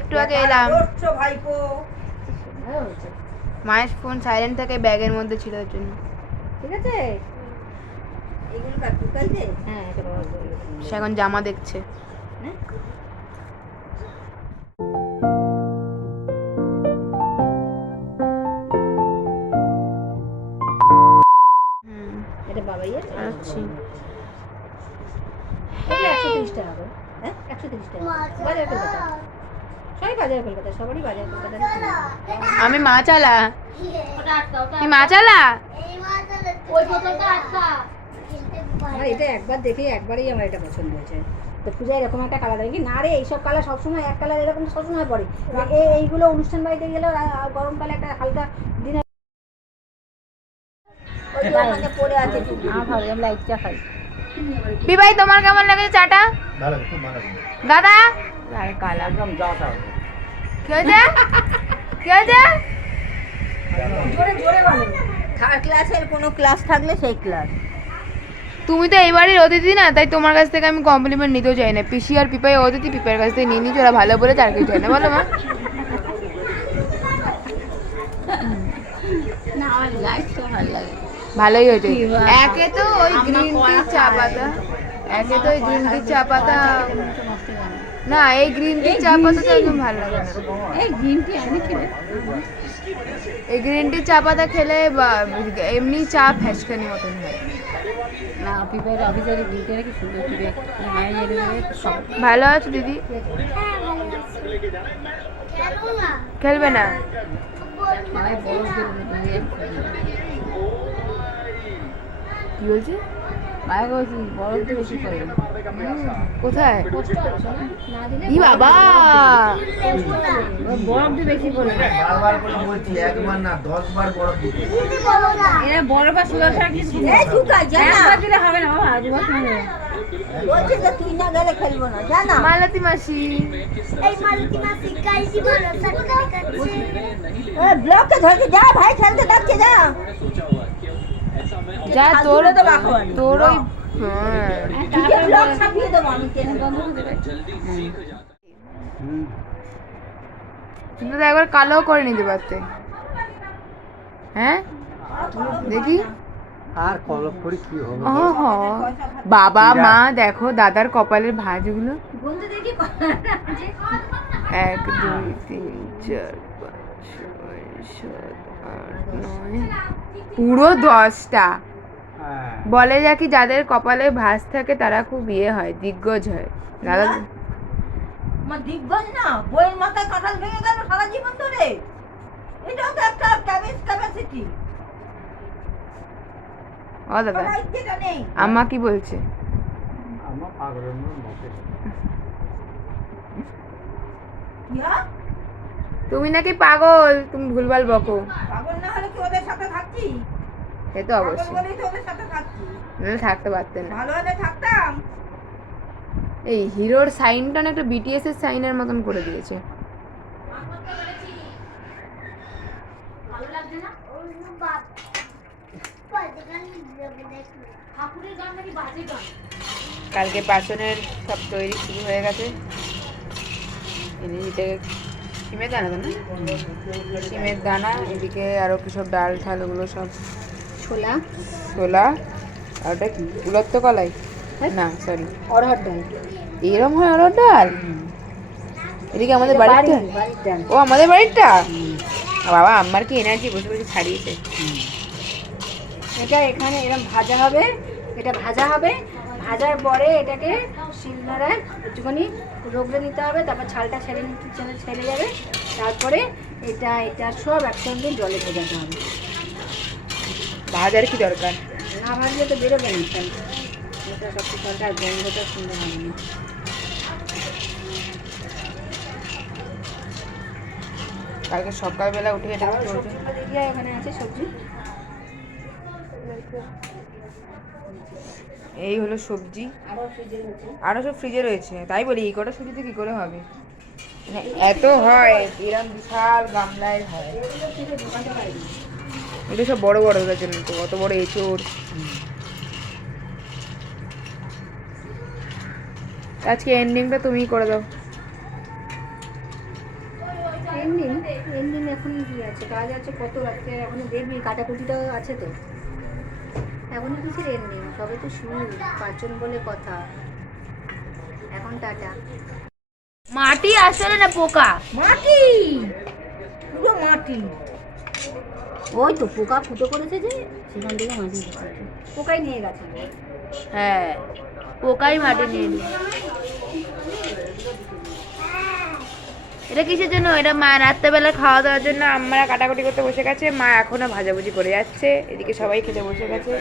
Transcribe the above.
একটু আগে এলাম। মায়ের ফোন সাইলেন্ট থাকে ব্যাগের মধ্যে ছিল ওর জন্য। ঠিক আছে? হ্যাঁ সে এখন জামা দেখছে। হ্যাঁ? হুম। এটা বাবাইয়ের আচ্ছা একশো তিরিশ টাকা হ্যাঁ? একশো তিরিশ টাকা। সবাই বাজার কলকাতা সবারই বাজার কলকাতা। আমি মা চালা। তুই মা চালা? আমার এটা একবার দেখে একবারই আমার এটা পছন্দ হয়েছে। তো পূজায় এরকম একটা কালার দেখি। না রে এইসব কালার সবসময় এক কালার এরকম সবসময় পরে। এ- এইগুলো অনুষ্ঠান বাড়িতে গেলেও গরমকালে একটা হালকা দিনে ওই যে ওখানে পড়ে আছে টুপি। আমার বিবাই তোমার কেমন লাগে চাটা? ভালো দাদা? আর কালা। একদম যা কি হয়েছে? কি হয়েছে? জোরে জোরে বলো। থার্ড ক্লাসের কোনো ক্লাস থাকলে সেই ক্লাস। তুমি তো এই বাড়ির অতিথি না তাই তোমার কাছ থেকে আমি কমপ্লিমেন্ট নিতেও চাই না। পিসি আর পিপাই অতিথি পিপার কাছ থেকে নিয়ে নিচ্ছি ওরা ভালো বলে তার কিছু চাই না বলো মা। না আমার লাইট তো ভালো লাগে। ভালোই হয়েছে। একে তো ওই গ্রিন টি চা পাতা একে তো ওই গ্রিন টি চা পাতা না এই গ্রিন টি চা পাতা তো একদম ভালো লাগে এই গ্রিন টি আমি খেলে। এই গ্রিন টি চা পাতা খেলে এমনি চা ফ্যাসকানি মতন হয়। না পিপার অফিসের দিতে কি সুন্দর করে মায়ের ভালো আছো দিদি? খেলবে না। কি বলছে মায়ের বলছি বরফ বেশি করে কোথায় না ই বাবা বরফ দিয়ে বেশি করে বারবার করে বলছি একবার না দশ বার বড় দিতে এরা বরফ আর সুগার ছাড়া কিছু এই একবার দিলে হবে না বাবা দুবার খাবে বলছে যে তুই না গেলে খেলব না জানা মালতী মাসি ব্লককে ধরকে যা ভাই খেলতে যাচ্ছে যা যা তোর তোর ওই হ্যাঁ কিসের ব্লক ছাপিয়ে দেবো আমি টেনে তুমি তো একবার কালো করে নিতে পারতে। হ্যাঁ? দেখি। আর কলপ করে কি হবে? বাবা মা দেখো দাদার কপালের ভাঁজগুলো। এক দুই তিন চার পাঁচ ছয় সাত আট নয়। পুরো দশটা। বলে যা কি যাদের কপালে ভাঁজ থাকে তারা খুব ইয়ে হয় দিগ্গজ হয়। দাদা আমার দিগ্গজ না বইয়ের মাথায় কাঁঠাল ভেঙে গেল সারা জীবন ধরে। এটাও তো একটা ক্যাপাসিটি ও দাদা আম্মা কি বলছে? আমার পাগলের মতো তুমি নাকি পাগল তুমি ভুলভাল বকো। পাগল না হলে কি ওদের সাথে থাকছি? সে তো অবশ্যই। নাহলে থাকতে পারতেন। না এই হিরোর সাইনটা না একটা বিটিএস এর সাইনের মতন করে দিয়েছে। কালকে পাচনের সব তৈরি শুরু হয়ে গেছে। এদিকে সিমের দানা তো না? সিমের দানা। এদিকে আরও কি সব ডাল ঠাল ওগুলো সব ছোলা। ছোলা আর ওটা কি? উলত্ত কলাই? না সরি অরহর ডাল। এরম হয় অরহর ডাল? এদিকে আমাদের ডাল? ও আমাদের বাড়িটা বাবা আমার কি এনার্জি বসে বসে ছাড়িয়েছে। এটা এখানে এরকম ভাজা হবে। এটা ভাজা হবে। ভাজার পরে এটাকে শিলনোড়ায় একটুখানি রোগড়ে নিতে হবে। তারপর ছালটা ছেড়ে নিতে ছেড়ে যাবে। তারপরে এটা এটা সব একসঙ্গে জলে ভেজাতে হবে। ভাজার কি দরকার। না ভাজলে তো বেরোবে না তাই এটা সব সরকার গন্ধটা সুন্দর হবে না। কালকে সকালবেলা উঠে এটা এখানে আছে সবজি। এই হলো সবজি। আরও সব ফ্রিজে রয়েছে তাই বলি এই কটা সবজিতে কি করে হবে? এত হয় এরম বিশাল গামলায় হয়। এটা সব বড় বড় ওদের জন্য তো অত বড় এঁচোড়। আজকে এন্ডিংটা তুমিই করে দাও। এন্ডিং এন্ডিং এখন কি আছে? কাজ আছে কত রাত্রে? এখন দেখবি কাটাকুটিটাও আছে তো। এখনই কিসের এন্ডিং সবে তো শুরু। পাঁচজন বলে কথা। এখন টাটা। মাটি আসলে না পোকা? মাটি! পুরো মাটি। ওই তো পোকা ফুটো করেছে যে সেখান থেকে মাটি পোকাই নিয়ে গেছে। হ্যাঁ পোকাই মাটি নিয়ে এটা কিসের জন্য? এটা মা রাত্রেবেলা খাওয়া দাওয়ার জন্য আমরা কাটাকুটি করতে বসে গেছে। মা এখনও ভাজাভুজি করে যাচ্ছে। এদিকে সবাই খেতে বসে গেছে।